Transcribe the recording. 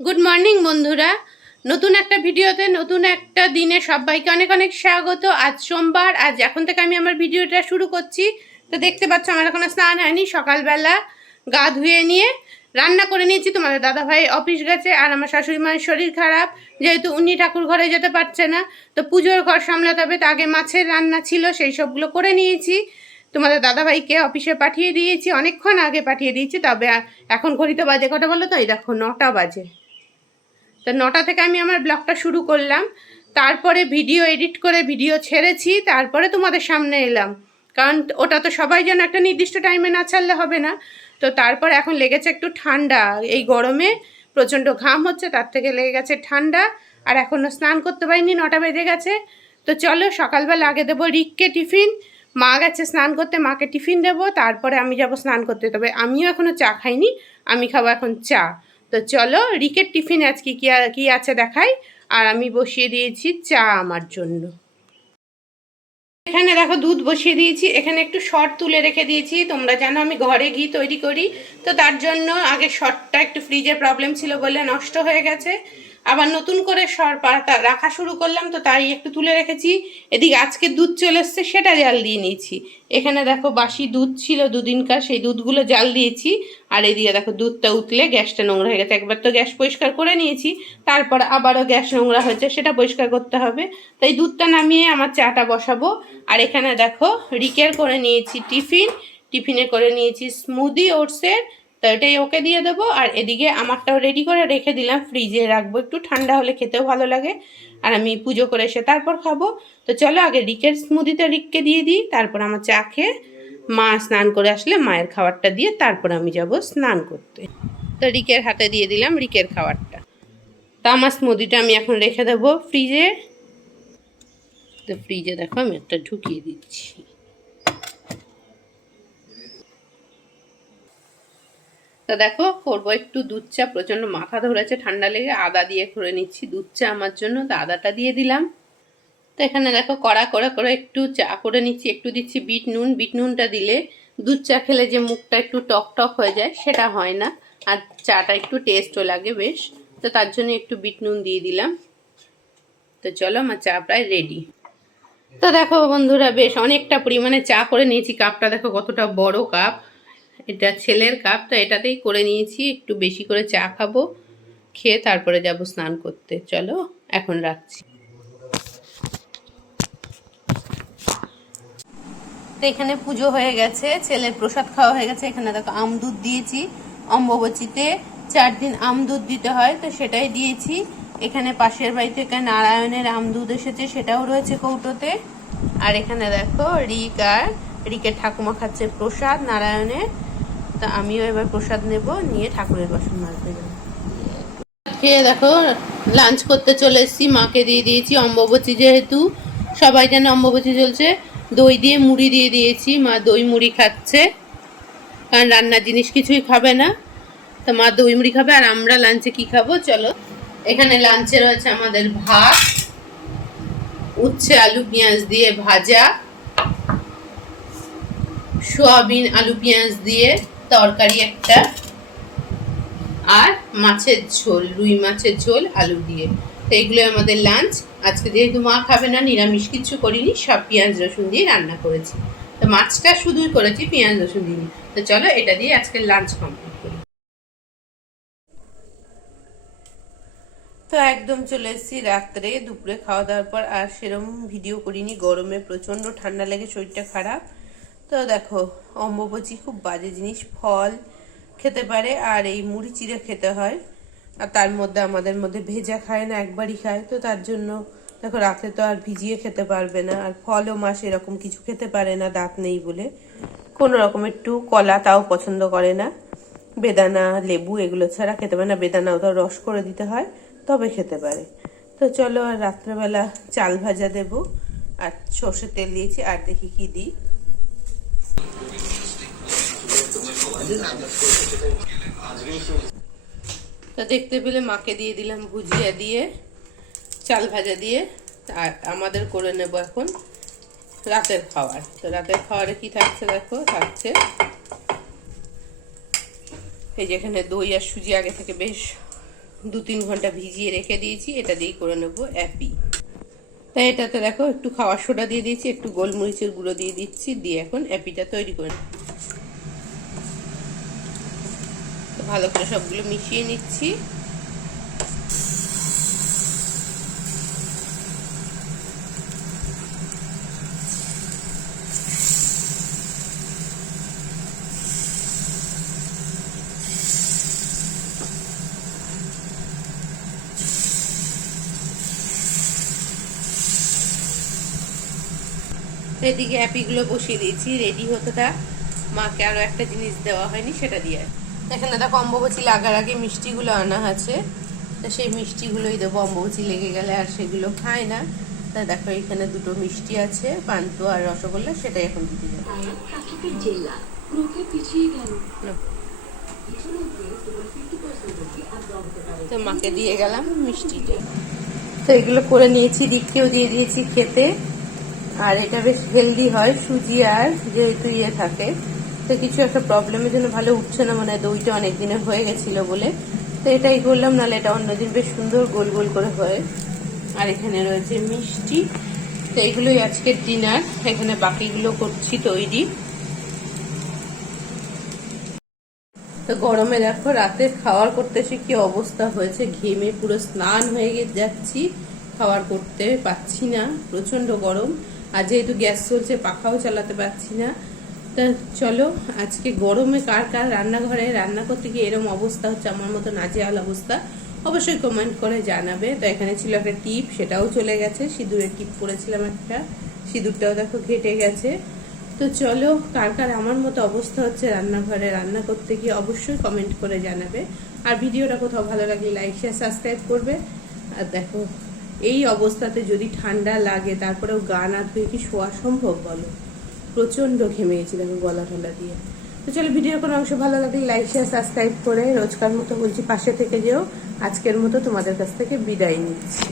Good morning বন্ধুরা। নতুন একটা ভিডিওতে, নতুন একটা দিনে সবাইকে অনেক অনেক স্বাগত। আজ সোমবার, আজ এখন থেকে আমি আমার ভিডিওটা শুরু করছি। তো দেখতে পাচ্ছ, আমার এখনও স্নান হয়নি, সকালবেলা গা ধুয়ে নিয়ে রান্না করে নিয়েছি। তোমাদের দাদাভাই অফিস গেছে, আর আমার শাশুড়ি মায়ের শরীর খারাপ। যেহেতু উনি ঠাকুর ঘরে যেতে পারছে না, তো পুজোর ঘর সামলাতে হবে। তো আগে মাছের রান্না ছিল, সেই সবগুলো করে নিয়েছি। তোমাদের দাদাভাইকে অফিসে পাঠিয়ে দিয়েছি, অনেকক্ষণ আগে পাঠিয়ে দিয়েছি। তবে এখন ঘড়িতে বাজে কটা বলো তো? এই দেখো, নটা বাজে। তো নটা থেকে আমি আমার ব্লগটা শুরু করলাম। তারপরে ভিডিও এডিট করে ভিডিও ছেড়েছি, তারপরে তোমাদের সামনে এলাম। কারণ ওটা তো সবাই যেন একটা নির্দিষ্ট টাইমে না ছাড়লে হবে না। তো তারপর এখন লেগেছে একটু ঠান্ডা। এই গরমে প্রচণ্ড ঘাম হচ্ছে, তার থেকে লেগে গেছে ঠান্ডা। আর এখনও স্নান করতে পারিনি, নটা বেজে গেছে। তো চলো সকালবেলা আগে দেবো রিককে টিফিন। মা গেছে স্নান করতে, মাকে টিফিন দেবো। তারপরে আমি যাব স্নান করতে। তবে আমিও এখনও চা খাইনি, আমি খাব এখন চা। তো চলো, রিকের টিফিন আজকে কি কি আছে দেখাই। আর আমি বসিয়ে দিয়েছি চা আমার জন্য। এখানে দেখো দুধ বসিয়ে দিয়েছি, এখানে একটু শর্ট তুলে রেখে দিয়েছি। তোমরা জানো আমি ঘরে ঘি তৈরি করি। তো তার জন্য আগে শর্টটা একটু ফ্রিজের প্রবলেম ছিল বলে নষ্ট হয়ে গেছে। আবার নতুন করে সর পাতা রাখা শুরু করলাম, তো তাই একটু তুলে রেখেছি। এদিকে আজকে দুধ চলে এসছে, সেটা জাল দিয়ে নিয়েছি। এখানে দেখো বাসি দুধ ছিল দুদিনকার, সেই দুধগুলো জাল দিয়েছি। আর এদিকে দেখো দুধটা উতলে গ্যাসটা নোংরা হয়ে গেছে। একবার তো গ্যাস পরিষ্কার করে নিয়েছি, তারপর আবারও গ্যাস নোংরা হয়েছে, সেটা পরিষ্কার করতে হবে। তাই দুধটা নামিয়ে আমার চাটা বসাবো। আর এখানে দেখো রিকের করে নিয়েছি টিফিন। টিফিনে করে নিয়েছি স্মুদি ওটসের তো এটাই ওকে দিয়ে দেবো, আর এদিকে আমারটাও রেডি করে রেখে দিলাম। ফ্রিজে রাখব, একটু ঠান্ডা হলে খেতেও ভালো লাগে। আর আমি পুজো করে এসে তারপর খাব। তো চলো আগে রিকের স্মুদিটা রিককে দিয়ে দিই, তারপর আমার চা খেয়ে মা স্নান করে আসলে মায়ের খাবারটা দিয়ে তারপর আমি যাব স্নান করতে। তো রিকের হাতে দিয়ে দিলাম রিকের খাবারটা। তা আমার স্মুদিটা আমি এখন রেখে দেবো ফ্রিজে তো ফ্রিজে দেখো আমি একটা ঢুকিয়ে দিচ্ছি। তা দেখো, করব একটু দুধ চা। প্রচণ্ড মাথা ধরেছে, ঠান্ডা লেগে আদা দিয়ে করে নিচ্ছি দুধ চা আমার জন্য। তো আদাটা দিয়ে দিলাম। তো এখানে দেখো, কড়া করে করে একটু চা করে নিচ্ছি। একটু দিচ্ছি বিট নুন। বিট নুনটা দিলে দুধ চা খেলে যে মুখটা একটু টক টক হয়ে যায়, সেটা হয় না। আর চাটা একটু টেস্টও লাগে বেশ। তো তার জন্য একটু বিট নুন দিয়ে দিলাম। তো চলো, আমার চা প্রায় রেডি। তো দেখো বন্ধুরা, বেশ অনেকটা পরিমাণে চা করে নিয়েছি। কাপটা দেখো কতটা বড় কাপ। এটা ছেলের কাপ, তো এটাতেই করে নিয়েছি, একটু বেশি করে চা খাব, খেয়ে তারপরে যাব স্নান করতে। চলো, এখন রাখছি। তো এখানে পুজো হয়ে গেছে, ছেলের প্রসাদ খাওয়া হয়ে গেছে। এখানে দেখো আম দুধ দিয়েছি, অম্ববচিতে চার দিন আম দুধ দিতে হয়, তো সেটাই দিয়েছি। এখানে পাশের বাড়ি থেকে নারায়ণের আম দুধ এসেছে, সেটাও রয়েছে কৌটোতে। আর এখানে দেখো রিক আর রিকের ঠাকুমা খাচ্ছে প্রসাদ, নারায়ণের। তা আমিও এবার প্রসাদ নেব, নিয়ে ঠাকুরের বাসন মাজতে যাব। খেয়ে দেখো লাঞ্চ করতে চলে এসেছি, মাকে দিয়ে দিয়েছি অম্ববচী যেহেতু, সবাই জানে অম্ববচী চলছে, দই দিয়ে মুড়ি দিয়ে দিয়েছি, মা দই মুড়ি খাচ্ছে, কারণ রান্নার জিনিস কিছুই খাবে না, তো মা দই মুড়ি খাবে, আর আমরা লাঞ্চে কি খাব, চলো। এখানে লাঞ্চে রয়েছে আমাদের ভাত, উচ্ছে, আলু, পেঁয়াজ দিয়ে ভাজা, সোয়াবিন, আলু, পেঁয়াজ দিয়ে তরকারি একটা আর মাছের ঝোল, রুই মাছের ঝোল, আলু দিয়ে। তো এগুলো আমাদের লাঞ্চ আজকে যেহেতু মা খাবে না, নিরামিষ কিছু করিনি, সব পেঁয়াজ, রসুন দিয়ে রান্না করেছি। তো মাছটা শুধুই করেছি, পেঁয়াজ, রসুন দিয়ে তো চলো এটা দিয়ে আজকে লাঞ্চ কমপ্লিট করি। তো একদম চলে এসেছি রাত্রে দুপুরে খাওয়া দাওয়ার পর, আর সেরকম ভিডিও করিনি। গরমে প্রচণ্ড ঠান্ডা লেগে শরীরটা খারাপ। তো দেখো, অম্বুবচি খুব বাজে জিনিস, ফল খেতে পারে আর এই মুড়ি চিড়ে খেতে হয়। আর তার মধ্যে আমাদের মধ্যে ভেজা খায় না, একবারই খায়, তো তার জন্য দেখো রাতে তো আর ভিজিয়ে খেতে পারবে না, আর ফলও মাস এরকম কিছু খেতে পারে না দাঁত নেই বলে। কোনো রকম একটু কলা তাও পছন্দ করে না। বেদানা, লেবু এগুলো ছাড়া খেতে পারে না বেদানা ওটা রস করে দিতে হয়, তবে খেতে পারে। তো চলো আর রাত্রেবেলা চাল ভাজা দেব, আর সর্ষের তেল দিয়েছি, আর দেখি কি দিই। তো দেখতে পেলে মাকে দিয়ে দিলাম ভুজিয়া দিয়ে, চাল ভাজা দিয়ে, আর আমাদের করে নেব এখন রাতের খাবার। তো রাতের খাবারে কি থাকছে দেখো? থাকছে এই যেখানে দই আর সুজি আগে থেকে বেশ দু তিন ঘণ্টা ভিজিয়ে রেখে দিয়েছি, এটা দিয়েই করে নেব অ্যাপি। তাই এটাতে দেখো একটু খাওয়ার সোডা দিয়ে দিয়েছি, একটু গোলমরিচের গুঁড়ো দিয়ে দিচ্ছি, দিয়ে এখন অ্যাপিটা তৈরি করে নেব। তো ভালো করে সবগুলো মিশিয়ে নিচ্ছি। এদিকে অ্যাপিগুলো বসিয়ে দিয়েছি। রেডি হতে থাক মাকে আরও একটা জিনিস দেওয়া হয়নি, সেটা দিয়ে এখানে দেখো অম্বুবচি লাগার আগে মিষ্টিগুলো আনা আছে। তো সেই মিষ্টিগুলোই দেবো। অম্বুবচি লেগে গেলে আর সেগুলো খায় না। তা দেখো এখানে দুটো মিষ্টি আছে পান্তো আর রসগোল্লা সেটাই এখন দিতে যাব। তো মাকে দিয়ে গেলাম মিষ্টিটা। তো এগুলো করে নিয়েছি দিককেও দিয়ে দিয়েছি খেতে। আর এটা বেশ হেলদি হয় সুজি আর যেহেতু ইয়ে থাকে। তো কিছু একটা প্রবলেমের জন্য ভালো উঠছে না মানে দইটা অনেক দিনের হয়ে গেছিল বলে। তো এটাই করলাম নাহলে এটা অন্যদিন বেশ সুন্দর গোল গোল করে হয়। আর এখানে রয়েছে মিষ্টি। তো এগুলোই আজকের ডিনার, এখানে বাকিগুলো করছি তৈরি। তো গরমে দেখো, রাতে খাওয়ার করতে এসে কি অবস্থা হয়েছে, ঘেমে পুরো স্নান হয়ে যাচ্ছি। খাওয়ার করতে পাচ্ছি না প্রচণ্ড গরম। আর যেহেতু গ্যাস চলছে, পাখাও চালাতে পারছি না। তা চলো, আজকে গরমে কার কার রান্নাঘরে রান্না করতে গিয়ে এরকম অবস্থা হচ্ছে, আমার মতো নাজেহাল অবস্থা, অবশ্যই কমেন্ট করে জানাবে। তো এখানে ছিল একটা টিপ, সেটাও চলে গেছে। সিঁদুরের টিপ পরেছিলাম একটা, সিঁদুরটাও দেখো ঘেটে গেছে। তো চলো, কার কার আমার মতো অবস্থা হচ্ছে রান্নাঘরে রান্না করতে গিয়ে অবশ্যই কমেন্ট করে জানাবে। আর ভিডিওটা কোথাও ভালো লাগলে লাইক শেয়ার সাবস্ক্রাইব করবে। আর দেখো, এই অবস্থাতে যদি ঠান্ডা লাগে, তারপরেও গা না কি শোয়া সম্ভব বলো? প্রচণ্ড ঘেমে গেছি দেখো গলা টলা দিয়ে। তো চলো ভিডিওর কোনো অংশ ভালো লাগলে লাইক শেয়ার সাবস্ক্রাইব করে রোজকার মতো বলছি পাশে থেকে যেও। আজকের মতো তোমাদের কাছ থেকে বিদায় নিচ্ছি।